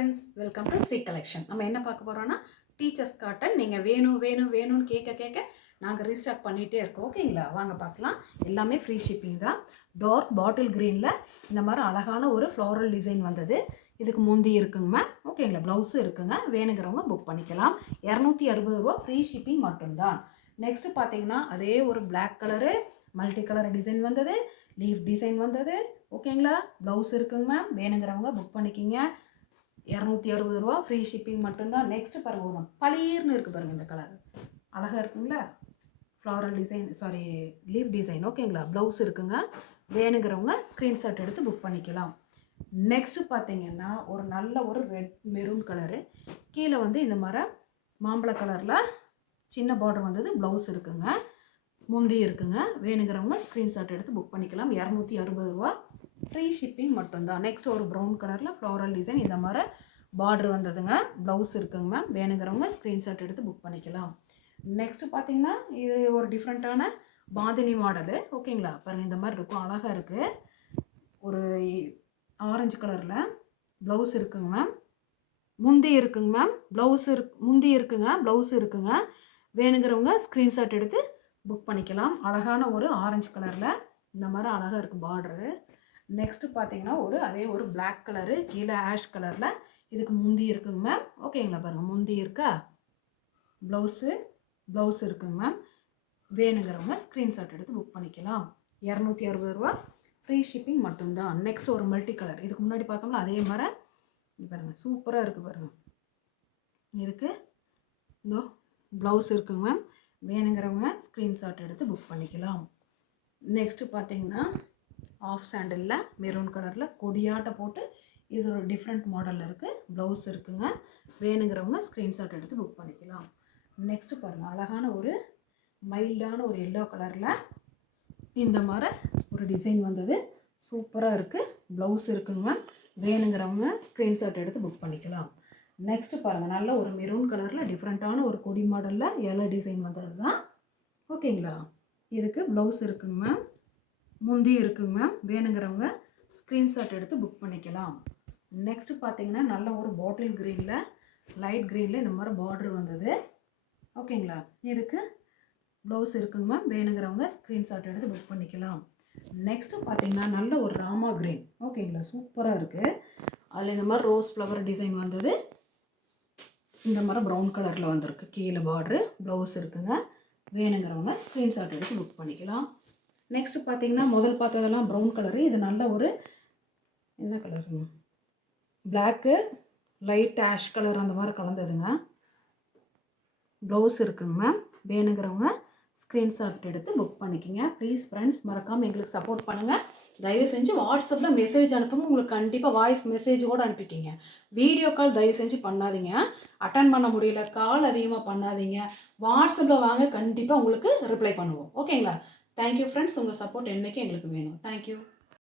Friends, welcome to Sri collection. நம்ம என்ன பார்க்க போகிறோம்னா டீச்சர்ஸ் காட்டன். நீங்கள் வேணும்னு கேட்க நாங்கள் ரீஸ்டாக் பண்ணிகிட்டே இருக்கோம். ஓகேங்களா, வாங்க பார்க்கலாம். எல்லாமே ஃப்ரீ ஷிப்பிங் தான். டார்க் பாட்டில் க்ரீனில் இந்த மாதிரி அழகான ஒரு ஃப்ளோரல் டிசைன் வந்தது. இதுக்கு முந்தி இருக்குங்க மேம். ஓகேங்களா, ப்ளவுஸும் இருக்குங்க. வேணுங்கிறவங்க புக் பண்ணிக்கலாம். 260 ரூபா, ஃப்ரீ ஷிப்பிங் மட்டும்தான். நெக்ஸ்ட்டு பார்த்தீங்கன்னா அதே ஒரு black colour multi colour design வந்தது, லீஃப் டிசைன் வந்தது. ஓகேங்களா, ப்ளவுஸ் இருக்குங்க மேம். வேணுங்கிறவங்க புக் பண்ணிக்கிங்க. 260 ரூபா, ஃப்ரீ ஷிப்பிங் மட்டும்தான். நெக்ஸ்ட்டு பாருங்கள், பளீர்னு இருக்குது பாருங்கள். இந்த கலர் அழகாக இருக்குங்களா, floral design, sorry leaf design. ஓகேங்களா, ப்ளவுஸ் இருக்குங்க. வேணுங்கிறவங்க ஸ்க்ரீன்ஷாட் எடுத்து புக் பண்ணிக்கலாம். நெக்ஸ்ட்டு பார்த்தீங்கன்னா ஒரு நல்ல ஒரு ரெட் மெரூன் கலரு, கீழே வந்து இந்த மாதிரி மாம்பழ கலரில் சின்ன பார்டர் வந்தது. ப்ளவுஸ் இருக்குங்க, முந்தி இருக்குங்க. வேணுங்கிறவங்க ஸ்க்ரீன்ஷாட் எடுத்து புக் பண்ணிக்கலாம். 260 ரூபா, ஃப்ரீ ஷிப்பிங் மட்டும்தான். நெக்ஸ்ட் ஒரு ப்ரௌன் கலரில் ஃப்ளோரல் டிசைன் இந்த மாதிரி பார்டர் வந்ததுங்க. ப்ளவுஸ் இருக்குங்க மேம். வேணுங்கிறவங்க ஸ்க்ரீன்ஷாட் எடுத்து புக் பண்ணிக்கலாம். நெக்ஸ்ட்டு பார்த்தீங்கன்னா இது ஒரு டிஃப்ரெண்ட்டான பாந்தினி மாடலு. ஓகேங்களா, பாருங்கள் இந்த மாதிரி இருக்கும், அழகாக இருக்குது. ஒரு ஆரஞ்சு கலரில் ப்ளவுஸ் இருக்குங்க மேம். முந்தி இருக்குங்க மேம். முந்தி இருக்குங்க, ப்ளவுஸ் இருக்குங்க. வேணுங்கிறவங்க ஸ்க்ரீன்ஷாட் எடுத்து புக் பண்ணிக்கலாம். அழகான ஒரு ஆரஞ்சு கலரில் இந்த மாதிரி அழகாக இருக்குது பார்டரு. நெக்ஸ்ட்டு பார்த்தீங்கன்னா அதே ஒரு பிளாக் கலரு, கீழே ஆஷ் கலரில் இதுக்கு முந்தி இருக்குங்க மேம். ஓகேங்களா, பாருங்கள் முந்தி இருக்கா. ப்ளவுஸ் இருக்குங்க மேம். வேணுங்கிறவங்க ஸ்க்ரீன்ஷாட் எடுத்து புக் பண்ணிக்கலாம். 260 ரூபா, ஃப்ரீ ஷிப்பிங் மட்டும்தான். நெக்ஸ்ட் ஒரு மல்டி கலர், இதுக்கு முன்னாடி பார்த்தோம்னா அதே மாதிரி பாருங்கள், சூப்பராக இருக்குது பாருங்கள். இதுக்கு இதோ ப்ளவுஸ் இருக்குங்க மேம். வேணுங்கிறவங்க ஸ்க்ரீன்ஷாட் எடுத்து புக் பண்ணிக்கலாம். நெக்ஸ்ட்டு பார்த்தீங்கன்னா ஆஃப் சாண்டலில் மெரூன் கலரில் கொடியாட்டை போட்டு இது ஒரு டிஃப்ரெண்ட் மாடலில் இருக்குது. ப்ளவுஸ் இருக்குங்க. வேணுங்கிறவங்க ஸ்க்ரீன்ஷாட் எடுத்து புக் பண்ணிக்கலாம். நெக்ஸ்ட்டு பாருங்கள், அழகான ஒரு மைல்டான ஒரு எல்லோ கலரில் இந்த மாதிரி ஒரு டிசைன் வந்தது. சூப்பராக இருக்குது. ப்ளவுஸ் இருக்குங்க. வேணுங்கிறவங்க ஸ்க்ரீன்ஷாட் எடுத்து புக் பண்ணிக்கலாம். நெக்ஸ்ட்டு பாருங்கள், நல்ல ஒரு மெரூன் கலரில் டிஃப்ரெண்ட்டான ஒரு கொடி மாடலில் எல்லோ டிசைன் வந்தது தான். ஓகேங்களா, இதுக்கு ப்ளவுஸ் இருக்குங்க மேம். முந்தி இருக்குங்க மேம். வேணுங்கிறவங்க ஸ்க்ரீன்ஷாட் எடுத்து புக் பண்ணிக்கலாம். நெக்ஸ்ட்டு பார்த்தீங்கன்னா நல்ல ஒரு பாட்டில் க்ரீனில், லைட் க்ரீனில் இந்த மாதிரி பார்டர் வந்தது. ஓகேங்களா, இதுக்கு ப்ளவுஸ் இருக்குங்க மேம். வேணுங்கிறவங்க ஸ்க்ரீன்ஷாட் எடுத்து புக் பண்ணிக்கலாம். நெக்ஸ்ட்டு பார்த்தீங்கன்னா நல்ல ஒரு ராமா க்ரீன். ஓகேங்களா, சூப்பராக இருக்குது. அதில் இந்த மாதிரி ரோஸ் ஃப்ளவர் டிசைன் வந்தது. இந்த மாதிரி ப்ரௌன் கலரில் வந்திருக்கு. கீழே பார்டரு, ப்ளவுஸ் இருக்குங்க. வேணுங்கிறவங்க ஸ்க்ரீன்ஷாட் எடுத்து புக் பண்ணிக்கலாம். நெக்ஸ்ட்டு பார்த்தீங்கன்னா முதல் பார்த்ததெல்லாம் ப்ரௌன் கலரு, இது நல்ல ஒரு என்ன கலருங்க, பிளாக்கு லைட் ஆஷ் கலர் அந்த மாதிரி கலந்ததுங்க. ப்ளவுஸ் இருக்குங்க மேம். வேணுங்கிறவங்க ஸ்க்ரீன்ஷாட் எடுத்து புக் பண்ணிக்கோங்க. ப்ளீஸ் ஃப்ரெண்ட்ஸ், மறக்காமல் எங்களுக்கு சப்போர்ட் பண்ணுங்கள். தயவு செஞ்சு வாட்ஸ்அப்பில் மெசேஜ் அனுப்புங்க. உங்களுக்கு கண்டிப்பாக வாய்ஸ் மெசேஜ் கூட அனுப்பிக்கிங்க. வீடியோ கால் தயவு செஞ்சு பண்ணாதீங்க. அட்டன் பண்ண முடியல, கால் அதிகமாக பண்ணாதீங்க. வாட்ஸ்அப்பில் வாங்க, கண்டிப்பாக உங்களுக்கு ரிப்ளை பண்ணுவோம். ஓகேங்களா. தேங்க்யூ ஃப்ரெண்ட்ஸ், உங்கள் சப்போர்ட் என்றைக்கும் எங்களுக்கு வேணும். தேங்க்யூ.